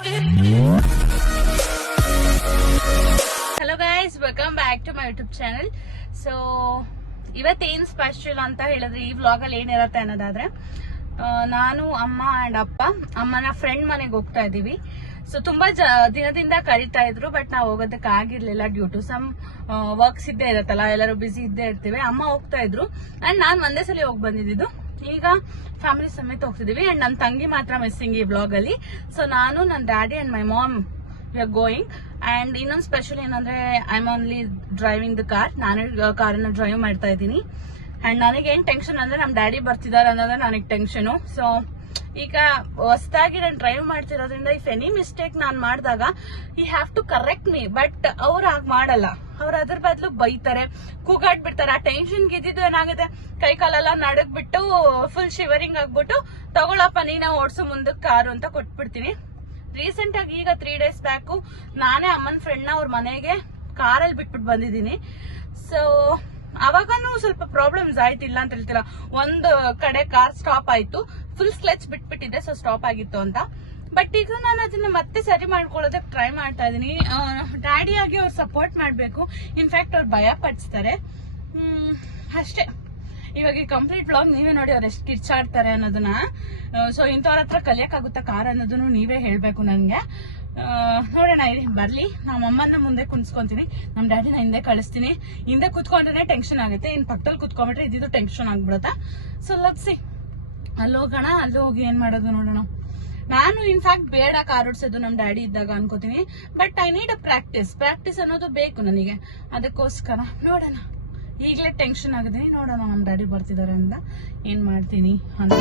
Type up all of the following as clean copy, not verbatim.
Hello guys, welcome back to my YouTube channel. So ಇವತ್ತೇನು special ಅಂತ ಹೇಳಿದ್ರೆ, ಈ ವ್ಲಾಗ್ ಅಲ್ಲಿ ಏನಿರುತ್ತೆ ಅನ್ನೋದಾದ್ರೆ, ನಾನು ಅಮ್ಮ ಅಂಡ್ ಅಪ್ಪ ಅಮ್ಮನ ಫ್ರೆಂಡ್ ಮನೆಗೆ ಹೋಗ್ತಾ ಇದೀವಿ. ಸೊ ತುಂಬಾ ದಿನದಿಂದ ಕರೀತಾ ಇದ್ರು, ಬಟ್ ನಾವು ಹೋಗೋದಕ್ಕೆ ಆಗಿರ್ಲಿಲ್ಲ ಡ್ಯೂ ಟು ಸಮ್ ವರ್ಕ್ಸ್ ಇದ್ದೇ ಇರತ್ತಲ್ಲ, ಎಲ್ಲರೂ ಬಿಸಿ ಇದ್ದೇ ಇರ್ತೀವಿ. ಅಮ್ಮ ಹೋಗ್ತಾ ಇದ್ರು ಅಂಡ್ ನಾನ್ ಒಂದೇ ಸಲ ಹೋಗಿ ಬಂದಿದ್ದು. ಈಗ ಫ್ಯಾಮಿಲಿ ಸಮೇತ ಹೋಗ್ತಿದೀವಿ ಅಂಡ್ ನನ್ನ ತಂಗಿ ಮಾತ್ರ ಮಿಸ್ಸಿಂಗ್ ಈ ಬ್ಲಾಗ್ ಅಲ್ಲಿ. ಸೊ ನಾನು, ನನ್ನ daddy and my mom we are going. And ಇನ್ನೊಂದು ಸ್ಪೆಷಲ್ ಏನಂದ್ರೆ, I am only driving the car. ನಾನೇ ಕಾರನ್ನ ಡ್ರೈವ್ ಮಾಡ್ತಾ ಇದ್ದೀನಿ. ಅಂಡ್ ನನಗೇನ್ ಟೆನ್ಷನ್ ಅಂದ್ರೆ, ನಮ್ ಡ್ಯಾಡಿ ಬರ್ತಿದಾರೆ ಅನ್ನೋದೇ ನನಗೆ ಟೆನ್ಷನು. ಸೊ ಈಗ ಹೊಸದಾಗಿ ನಾನು ಡ್ರೈವ್ ಮಾಡ್ತಿರೋದ್ರಿಂದ ಇಫ್ ಎನಿ ಮಿಸ್ಟೇಕ್ ನಾನು ಮಾಡಿದಾಗ ಈ have to correct me. But ಅವ್ರು ಹಾಗೆ ಮಾಡಲ್ಲ. ಅವ್ರು ಅದ್ರ ಬದಲು ಬೈತಾರೆ, ಕೂಗಾಡ್ಬಿಡ್ತಾರೆ. ಆ ಟೆನ್ಷನ್ಗೆ ಇದ್ದಿದ್ದು ಏನಾಗುತ್ತೆ, ಕೈ ಕಾಲೆಲ್ಲ ನಡಗ್ಬಿಟ್ಟು ಫುಲ್ ಶಿವರಿಂಗ್ ಆಗ್ಬಿಟ್ಟು, ತಗೊಳಪ್ಪ ನೀನೇ ಓಡಿಸು ಮುಂದಕ್ಕೆ ಕಾರು ಅಂತ ಕೊಟ್ಬಿಡ್ತೀನಿ. ರೀಸೆಂಟ್ ಆಗಿ ಈಗ 3 days ಬ್ಯಾಕು ನಾನೇ ಅಮ್ಮನ ಫ್ರೆಂಡ್ನ ಅವ್ರ ಮನೆಗೆ ಕಾರಲ್ಲಿ ಬಿಟ್ಬಿಟ್ಟು ಬಂದಿದ್ದೀನಿ. ಸೊ ಅವಾಗನು ಸ್ವಲ್ಪ ಪ್ರಾಬ್ಲಮ್ಸ್ ಆಯ್ತಿಲ್ಲ ಅಂತ ಹೇಳ್ತೀರಾ. ಒಂದು ಕಡೆ ಕಾರ್ ಸ್ಟಾಪ್ ಆಯ್ತು, ಫುಲ್ ಕ್ಲಚ್ ಬಿಟ್ಬಿಟ್ಟಿದೆ, ಸೊ ಸ್ಟಾಪ್ ಆಗಿತ್ತು ಅಂತ. ಬಟ್ ಈಗ ನಾನು ಅದನ್ನ ಮತ್ತೆ ಸರಿ ಮಾಡ್ಕೊಳ್ಳೋದಕ್ಕೆ ಟ್ರೈ ಮಾಡ್ತಾ ಇದೀನಿ. ಡ್ಯಾಡಿ ಆಗಿ ಅವ್ರು ಸಪೋರ್ಟ್ ಮಾಡ್ಬೇಕು. ಇನ್ಫ್ಯಾಕ್ಟ್ ಅವ್ರು ಭಯ ಪಡಿಸ್ತಾರೆ ಅಷ್ಟೇ. ಇವಾಗ ಈ ಕಂಪ್ಲೀಟ್ ವ್ಲಾಗ್ ನೀವೇ ನೋಡಿ ಅವ್ರು ಎಷ್ಟು ಕಿರ್ಚಾಡ್ತಾರೆ ಅನ್ನೋದನ್ನ. ಸೊ ಇಂಥವ್ರ ಹತ್ರ ಕಲಿಯಕ್ಕಾಗುತ್ತಾ ಕಾರ್ ಅನ್ನೋದನ್ನು ನೀವೇ ಹೇಳ್ಬೇಕು ನನ್ಗೆ. ನೋಡೋಣ, ಇರಿ ಬರ್ಲಿ. ನಮ್ಮ ಅಮ್ಮನ ಮುಂದೆ ಕುಣಿಸ್ಕೊಂತೀನಿ, ನಮ್ ಡ್ಯಾಡಿನ ಹಿಂದೆ ಕಳಿಸ್ತೀನಿ. ಹಿಂದೆ ಕುತ್ಕೊಂಡ್ರೆ ಟೆನ್ಷನ್ ಆಗುತ್ತೆ, ಇನ್ ಪಕ್ಕದಲ್ಲಿ ಕುತ್ಕೊಂಡ್ಬಿಟ್ರೆ ಇದ್ದು ಟೆನ್ಷನ್ ಆಗ್ಬಿಡುತ್ತೆ. ಸೊ ಲಕ್ಸಿ ಅಲ್ಲಿ ಹೋಗೋಣ, ಅಲ್ಲಿ ಹೋಗಿ ಏನ್ ಮಾಡೋದು ನೋಡೋಣ. ನಾನು ಇನ್ಫ್ಯಾಕ್ಟ್ ಬೇಡ ಕಾರ್ ಓಡಿಸೋದು ನಮ್ ಡ್ಯಾಡಿ ಇದ್ದಾಗ ಅನ್ಕೋತೀನಿ. But I need a practice ಅನ್ನೋದು ಬೇಕು ನನಗೆ. ಅದಕ್ಕೋಸ್ಕರ ನೋಡೋಣ. ಈಗಲೇ ಟೆನ್ಷನ್ ಆಗಿದ್ದೀನಿ. ನೋಡೋಣ ನಮ್ ಡ್ಯಾಡಿ ಬರ್ತಿದಾರೆ ಅಂತ ಏನ್ ಮಾಡ್ತೀನಿ ಅಂತ.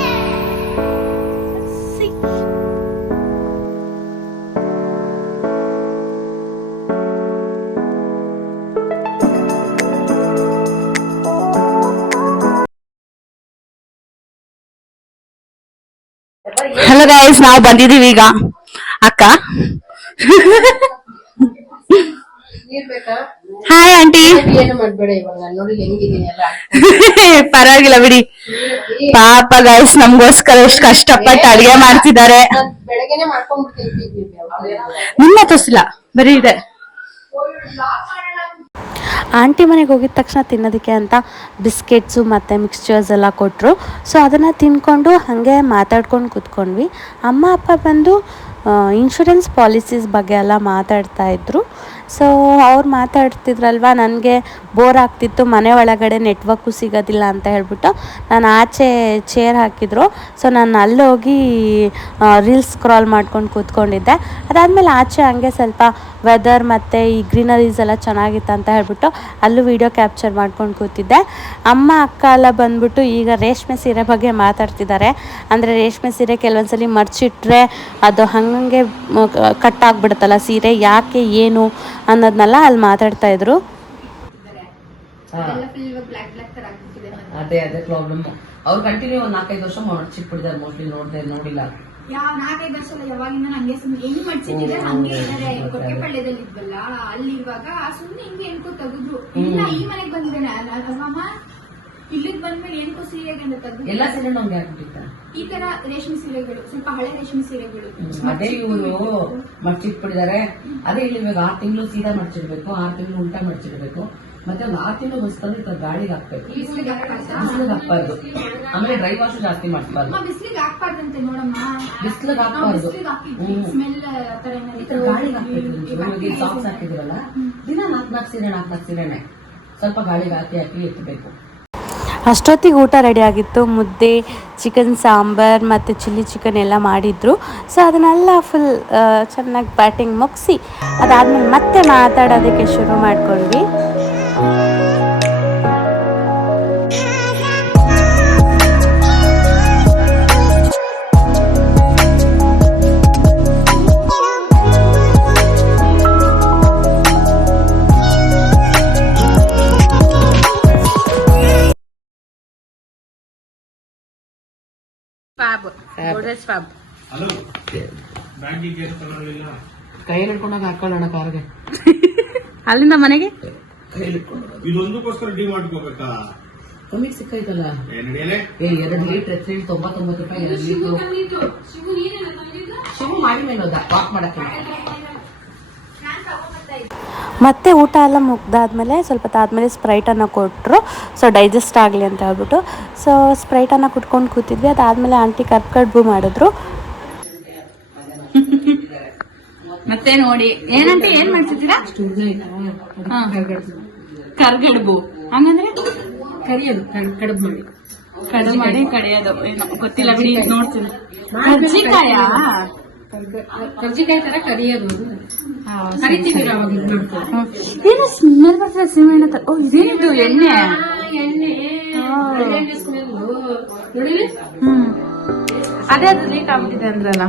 ಹಲೋ ಗೈಸ್, ನಾವು ಬಂದಿದೀವಿ ಈಗ. ಅಕ್ಕ ಹಾಯ್ ಆಂಟಿ. ಪರವಾಗಿಲ್ಲ ಬಿಡಿ. ಪಾಪ ಗೈಸ್ ನಮ್ಗೋಸ್ಕರ ಎಷ್ಟು ಕಷ್ಟಪಟ್ಟು ಅಡಿಗೆ ಮಾಡ್ತಿದ್ದಾರೆ. ನಿಮ್ಮ ತೋರಿಸಿಲ್ಲ, ಬರೀ ಇದೆ. ಆಂಟಿ ಮನೆಗೆ ಹೋಗಿದ ತಕ್ಷಣ ತಿನ್ನೋದಕ್ಕೆ ಅಂತ ಬಿಸ್ಕೆಟ್ಸು ಮತ್ತು ಮಿಕ್ಸ್ಚರ್ಸ್ ಎಲ್ಲ ಕೊಟ್ಟರು. ಸೊ ಅದನ್ನು ತಿನ್ಕೊಂಡು ಹಾಗೆ ಮಾತಾಡ್ಕೊಂಡು ಕೂತ್ಕೊಂಡ್ವಿ. ಅಮ್ಮ ಅಪ್ಪ ಬಂದು ಇನ್ಶೂರೆನ್ಸ್ ಪಾಲಿಸೀಸ್ ಬಗ್ಗೆ ಎಲ್ಲ ಮಾತಾಡ್ತಾ ಇದ್ರು. ಸೊ ಅವ್ರು ಮಾತಾಡ್ತಿದ್ರಲ್ವ, ನನಗೆ ಬೋರ್ ಆಗ್ತಿತ್ತು, ಮನೆ ಒಳಗಡೆ ನೆಟ್ವರ್ಕು ಸಿಗೋದಿಲ್ಲ ಅಂತ ಹೇಳ್ಬಿಟ್ಟು ನಾನು ಆಚೆ ಚೇರ್ ಹಾಕಿದ್ರು. ಸೊ ನಾನು ಅಲ್ಲೋಗಿ ರೀಲ್ಸ್ ಸ್ಕ್ರಾಲ್ ಮಾಡ್ಕೊಂಡು ಕೂತ್ಕೊಂಡಿದ್ದೆ. ಅದಾದಮೇಲೆ ಆಚೆ ಹಂಗೆ ಸ್ವಲ್ಪ ವೆದರ್ ಮತ್ತು ಈ ಗ್ರೀನರೀಸ್ ಎಲ್ಲ ಚೆನ್ನಾಗಿತ್ತು ಅಂತ ಹೇಳ್ಬಿಟ್ಟು ಅಲ್ಲೂ ವಿಡಿಯೋ ಕ್ಯಾಪ್ಚರ್ ಮಾಡ್ಕೊಂಡು ಕೂತಿದ್ದೆ. ಅಮ್ಮ ಅಕ್ಕ ಎಲ್ಲ ಬಂದ್ಬಿಟ್ಟು ಈಗ ರೇಷ್ಮೆ ಸೀರೆ ಬಗ್ಗೆ ಮಾತಾಡ್ತಿದ್ದಾರೆ. ಅಂದರೆ ರೇಷ್ಮೆ ಸೀರೆ ಕೆಲವೊಂದ್ಸಲಿ ಮರ್ಚಿಟ್ರೆ ಅದು ಹಂಗೆ ಕಟ್ಟಾಗ್ಬಿಡುತ್ತಲ್ಲ ಸೀರೆ, ಯಾಕೆ ಏನು ಅನ್ನೋದನ್ನೆಲ್ಲ ಅಲ್ಲಿ ಮಾತಾಡ್ತಾ ಇದ್ರು. ಅದೇ ಪ್ರಾಬ್ಲಮ್. ಅವ್ರು ಕಂಟಿನ್ಯೂ 4-5 ವರ್ಷ ಮರ್ಚಿಟ್ಬಿಟ್ಟಿದ್ದಾರೆ. ಮೋಸ್ಟ್ಲಿ ನೋಡಿಲ್ಲ. 4-5 ವರ್ಷ ಯಾವಾಗಿಂದ ನಂಗೆ ಸುಮ್ಮನೆ ಹೆಂಗ್ ಮಡ್ಚಿಟ್ಟಿದ್ರೆ ಹಂಗೆ ಇದ್ದಾರೆ. ಕೊಟ್ಟೆಪಳ್ಳ್ಯದಲ್ಲಿ ಇದ್ವಲ್ಲ, ಅಲ್ಲಿ ಇರುವಾಗ ಸುಮ್ಮನೆ ಹಿಂಗೆ ಎನ್ಕೋ ತೆಗೆದ್ರು. ಇಲ್ಲ ಈ ಮನೆಗೆ ಬಂದಿದ್ದೇನೆ ಅಲ್ವಮ್ಮ, ಇಲ್ಲಿಗೆ ಬಂದ್ಮೇಲೆ ಏನ್ಕೋ ಸೀರೆಗೆ ಅಂತ ತೆಗೆದು ಎಲ್ಲಾ ಸೀರೆ ನಮ್ಗೆ ಹಾಕ್ಬಿಟ್ಟಿರ್ತಾರೆ. ಈ ತರ ರೇಷ್ಮೆ ಸೀರೆಗಳು, ಸ್ವಲ್ಪ ಹಳೆ ರೇಷ್ಮೆ ಸೀರೆಗಳು ಅದೇ ಇವರು ಮಡ್ಚಿಟ್ಬಿಟ್ಟಿದ್ದಾರೆ. ಅದೇ ಇಲ್ಲಿ ಇವಾಗ 6 ತಿಂಗಳು ಸೀದಾ ಮಡ್ಚಿಡ್ಬೇಕು, 6 ತಿಂಗಳು ಉಲ್ಟಾ ಮಡ್ಚಿಡ್ಬೇಕು, ಮತ್ತೆ ಒಂದು 6 ತಿಂಗಳು ಬಸ್ಕೊಂಡು ಗಾಳಿಗೆ ಹಾಕ್ಬೇಕು. ಬಿಸಿಲಿಗೆ ಹಾಕ್ಬಾರ್ದು. ಆಮೇಲೆ ಡ್ರೈ ವಾಶ್ ಜಾಸ್ತಿ ಮಾಡಿಸ್ಬಾರ್ದು. ಬಿಸಿಲಿಗೆ ಹಾಕ್ಬಾರ್ದಂತೆ ನೋಡಮ್ಮ, ಬಿಸಿಲಿಗೆ ಹಾಕ್ಬಾರ್ದು. ಸ್ಮೆಲ್ ಗಾಳಿಗೆ ಹಾಕ್ಬೇಕು. ಸಾಕ್ಸ್ ಹಾಕಿದ್ರಲ್ಲ, ದಿನ 4 ಸೀರೆನೆ ಸ್ವಲ್ಪ ಗಾಳಿಗೆ ಹಾಕಿ ಎತ್ತಬೇಕು. ಅಷ್ಟೊತ್ತಿಗೆ ಊಟ ರೆಡಿ ಆಗಿತ್ತು. ಮುದ್ದೆ, ಚಿಕನ್ ಸಾಂಬಾರ್ ಮತ್ತು ಚಿಲ್ಲಿ ಚಿಕನ್ ಎಲ್ಲ ಮಾಡಿದ್ರು. ಸೊ ಅದನ್ನೆಲ್ಲ ಫುಲ್ ಚೆನ್ನಾಗಿ ಬ್ಯಾಟಿಂಗ್ ಮುಗಿಸಿ ಅದಾದಮೇಲೆ ಮತ್ತೆ ಮಾತಾಡೋದಕ್ಕೆ ಶುರು ಮಾಡ್ಕೊಂಡ್ವಿ. ಕೈ ಹಿಡ್ಕೊಂಡಾಗ ಹಾಕೊಳ್ಳೋಣ ಕಾರ್ಗೆ. ಅಲ್ಲಿಂದ ಮನೆಗೆ ಇದೊಂದಕ್ಕೋಸ್ಕರ ಡಿಮಾರ್ಟ್ ಹೋಗ್ಬೇಕಾ? ಕಮ್ಮಿಗೆ ಸಿಕ್ಕೈತಲ್ಲ. 2 ಲೀಟರ್ 99 ರೂಪಾಯಿ 2 ಲೀಟರ್. ಶಿವು ಮಾಡಿ ಮೇಲೆ ಹೋದ ವಾಕ್ ಮಾಡಕ್ಕೆ. ಮತ್ತೆ ಊಟ ಎಲ್ಲ ಮುಗ್ದಾದ್ಮೇಲೆ ಸ್ವಲ್ಪ ಆದಮೇಲೆ ಸ್ಪ್ರೈಟನ್ನು ಕೊಟ್ಟರು. ಸೊ ಡೈಜೆಸ್ಟ್ ಆಗಲಿ ಅಂತ ಹೇಳ್ಬಿಟ್ಟು ಸೊ ಸ್ಪ್ರೈಟನ್ನು ಕುಟ್ಕೊಂಡು ಕೂತಿದ್ವಿ. ಅದಾದಮೇಲೆ ಆಂಟಿ ಕರ್ಕಡ್ಬು ಮಾಡಿದ್ರು. ಮತ್ತೆ ನೋಡಿ ಏನಂತ ಏನ್ ಮಾಡ್ತಿದ್ದೀರಾ? ಕರ್ಗಡ್ಬು ಹಂಗಂದ್ರೆ ಕರಿಯೋದು ಕಡುಬು ಮಾಡಿ ಕಡುಬು ಮಾಡಿ ಕಡಿಯೋದು ಏನೋ ಗೊತ್ತಿಲ್ಲ ಬಿಡಿ, ನೋಡ್ತೀನಿ. ಕರ್ಜಿಕಾಯ ಕರ್ಜಿಕಾಯಿ ತರ ಕರಿಯೋದು ಕರಿತೀವಿ ಅವಾಗ. ಏನು ಸ್ಮೆಲ್ ಬರ್ತದೆ ಸೀಮೆಣ್ಣೆ ತರ. ಓ ಇದೇನಿದು ಎಣ್ಣೆ? ನೋಡಿ ಅದೇ ಅದು ಲೀಕ್ ಆಗ್ಬಿಟ್ಟಿದೆ ಅಂದ್ರಲ್ಲ.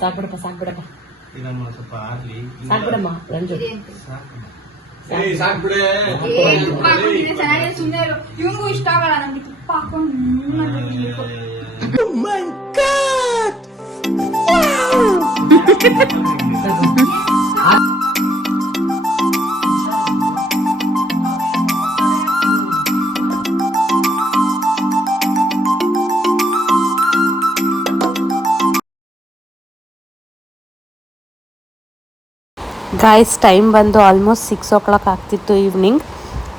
ಸಾಕ್ಬಿಡಪ್ಪ ಸಾಕ್ಬಿಡಪ್ಪ ಇದಮ್ಮ ಸ್ವಲ್ಪ ಆಗ್ಲಿ. ಸಾಕ್ಬಿಡಮ್ಮ ರಂಜು ಸಾಕ್ಬಿಡೆ. ಚೆನ್ನಾಗಿದೆ ಸುಮ್ಮನೆ ಇವಂಗೂ ಇಷ್ಟ ಆಗಲ್ಲ. ನಮ್ಗೆ ತುಪ್ಪ ಹಾಕೊಂಡು ಗಾಯ್ಸ್ ಟೈಮ್ ಬಂದು ಆಲ್ಮೋಸ್ಟ್ 6 o'clock ಆಗ್ತಿತ್ತು ಈವ್ನಿಂಗ್.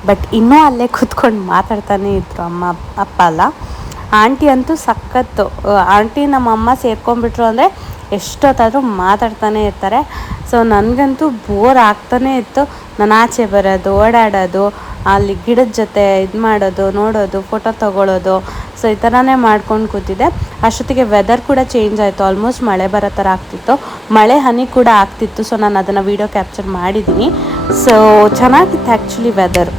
ಬಟ್ ಇನ್ನೂ ಅಲ್ಲೇ ಕೂತ್ಕೊಂಡು ಮಾತಾಡ್ತಾನೆ ಇದ್ರು ಅಮ್ಮ ಅಪ್ಪ ಅಲ್ಲ. ಆಂಟಿ ಅಂತೂ ಸಖತ್ತು. ಆಂಟಿ ನಮ್ಮ ಅಮ್ಮ ಸೇರ್ಕೊಂಡ್ಬಿಟ್ರು ಅಂದರೆ ಎಷ್ಟೊತ್ತಾದರೂ ಮಾತಾಡ್ತಾನೆ ಇರ್ತಾರೆ. ಸೊ ನನಗಂತೂ ಬೋರ್ ಆಗ್ತಾನೆ ಇತ್ತು. ನಾನು ಆಚೆ ಬರೋದು, ಓಡಾಡೋದು, ಅಲ್ಲಿ ಗಿಡದ ಜೊತೆ ಇದು ಮಾಡೋದು, ನೋಡೋದು, ಫೋಟೋ ತೊಗೊಳ್ಳೋದು. ಸೊ ಈ ಥರನೇ ಮಾಡ್ಕೊಂಡು ಕೂತಿದ್ದೆ. ಅಷ್ಟೊತ್ತಿಗೆ ವೆದರ್ ಕೂಡ ಚೇಂಜ್ ಆಯಿತು. ಆಲ್ಮೋಸ್ಟ್ ಮಳೆ ಬರೋ ಥರ ಆಗ್ತಿತ್ತು. ಮಳೆ ಹನಿ ಕೂಡ ಆಗ್ತಿತ್ತು. ಸೊ ನಾನು ಅದನ್ನು ವೀಡಿಯೋ ಕ್ಯಾಪ್ಚರ್ ಮಾಡಿದ್ದೀನಿ. ಸೊ ಚೆನ್ನಾಗಿತ್ತು ಆ್ಯಕ್ಚುಲಿ ವೆದರ್.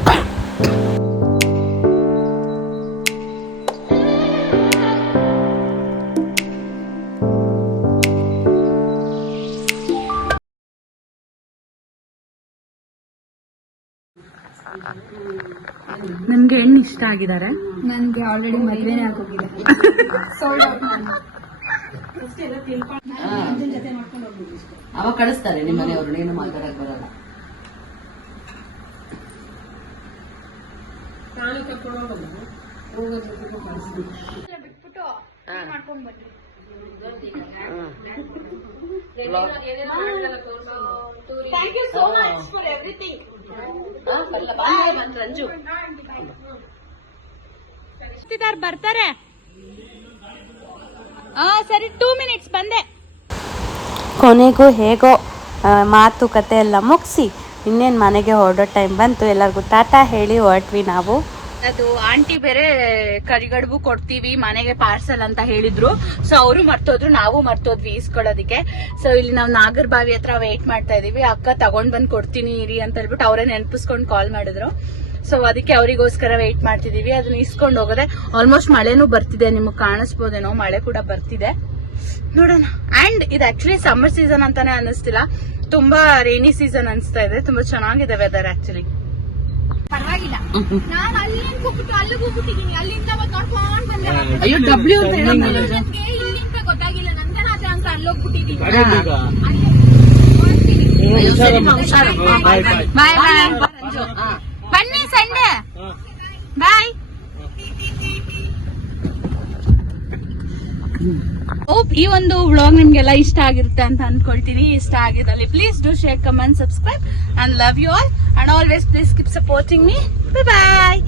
ನನ್ಗೆ ಹೆಣ್ಣು ಇಷ್ಟ ಆಗಿದ್ದಾರೆ. ನನ್ಗೆ ಆಲ್ರೆಡಿ ಮದ್ವೆನೇ ಆಗೋಗಿದೆ. ಅವಾಗ ಕಳಿಸ್ತಾರೆ ನಿಮ್ಮ ಮನೆಯವ್ರು, ಏನು ಮಾತಾಡಕ್ ಬರಲ್ಲ. ಬಿಟ್ಬಿಟ್ಟು ಮಾಡ್ಕೊಂಡ್ ಬನ್ನಿ. Thank you so much for everything. Ranju ಬರ್ತಾರೆ. ಸರಿ 2 minutes ಬಂದೆ. ಕೊನೆಗೂ ಹೇಗೋ ಮಾತುಕತೆ ಎಲ್ಲ ಮುಗಿಸಿ ಇನ್ನೇನು ಮನೆಗೆ ಹೊರಡೋ ಟೈಮ್ ಬಂತು. ಎಲ್ಲರಿಗೂ ಟಾಟಾ ಹೇಳಿ ಹೊರಟ್ವಿ ನಾವು. ಅದು ಆಂಟಿ ಬೇರೆ ಕರಿಗಡುಬು ಕೊಡ್ತೀವಿ ಮನೆಗೆ ಪಾರ್ಸಲ್ ಅಂತ ಹೇಳಿದ್ರು. ಸೊ ಅವರು ಮರ್ತೋದ್ರು, ನಾವು ಮರ್ತೋದ್ವಿ ಈಸ್ಕೊಳ್ಳೋದಿಕ್ಕೆ. ಸೊ ಇಲ್ಲಿ ನಾವು ನಾಗರಬಾವಿ ಹತ್ರ ವೇಟ್ ಮಾಡ್ತಾ ಇದೀವಿ. ಅಕ್ಕ ತಗೊಂಡ್ ಬಂದ್ ಕೊಡ್ತೀನಿ ಇರಿ ಅಂತ ಹೇಳ್ಬಿಟ್ಟು ಅವರೇ ನೆನಪಿಸ್ಕೊಂಡು ಕಾಲ್ ಮಾಡಿದ್ರು. ಸೊ ಅದಕ್ಕೆ ಅವರಿಗೋಸ್ಕರ ವೇಟ್ ಮಾಡ್ತಿದೀವಿ. ಅದನ್ನ ಇಸ್ಕೊಂಡು ಹೋಗೋದೆ. ಆಲ್ಮೋಸ್ಟ್ ಮಳೆನೂ ಬರ್ತಿದೆ, ನಿಮಗೆ ಕಾಣಿಸ್ಬೋದೇನೋ, ಮಳೆ ಕೂಡ ಬರ್ತಿದೆ. ನೋಡೋಣ. ಅಂಡ್ ಇದು ಆಕ್ಚುಲಿ ಸಮ್ಮರ್ ಸೀಸನ್ ಅಂತಾನೆ ಅನಿಸ್ತಿಲ್ಲ, ತುಂಬಾ ರೇನಿ ಸೀಸನ್ ಅನಿಸ್ತಾ ಇದೆ. ತುಂಬಾ ಚೆನ್ನಾಗಿದೆ ವೆದರ್ ಆಕ್ಚುಲಿ. ಪರವಾಗಿಲ್ಲ. ನಾನು ಅಲ್ಲಿ ಹೋಗ್ಬಿಟ್ಟು ಅಲ್ಲಿಗೆ ಹೋಗ್ಬಿಟ್ಟಿದೀನಿ. ಅಲ್ಲಿಂದ ಅವತ್ತು ನೋಡ್ಕೊಂಡ್ ಬಂದೆ. ಅಯ್ಯೋ ಡಬ್ಲ್ಯೂ ಅಂತ ನನ್ಗೆ ಇಲ್ಲಿಂದ ಗೊತ್ತಾಗಿಲ್ಲ. ನಂದನಾಥ ಅಂತ ಅಲ್ಲೋಗ್ಬಿಟ್ಟಿದೀನಿ. ಬಾಯ್ ಬಾಯ್. ಬನ್ನಿ ಸಂಡೆ. ಬಾಯ್. ಹೋಪ್ ಈ ಒಂದು ವ್ಲಾಗ್ ನಿಮ್ಗೆಲ್ಲ ಇಷ್ಟ ಆಗಿರುತ್ತೆ ಅಂತ ಅನ್ಕೊಳ್ತೀನಿ. ಇಷ್ಟ ಆಗಿದ್ದಲ್ಲಿ please do share, comment, subscribe and love you all. And always please keep supporting me. Bye.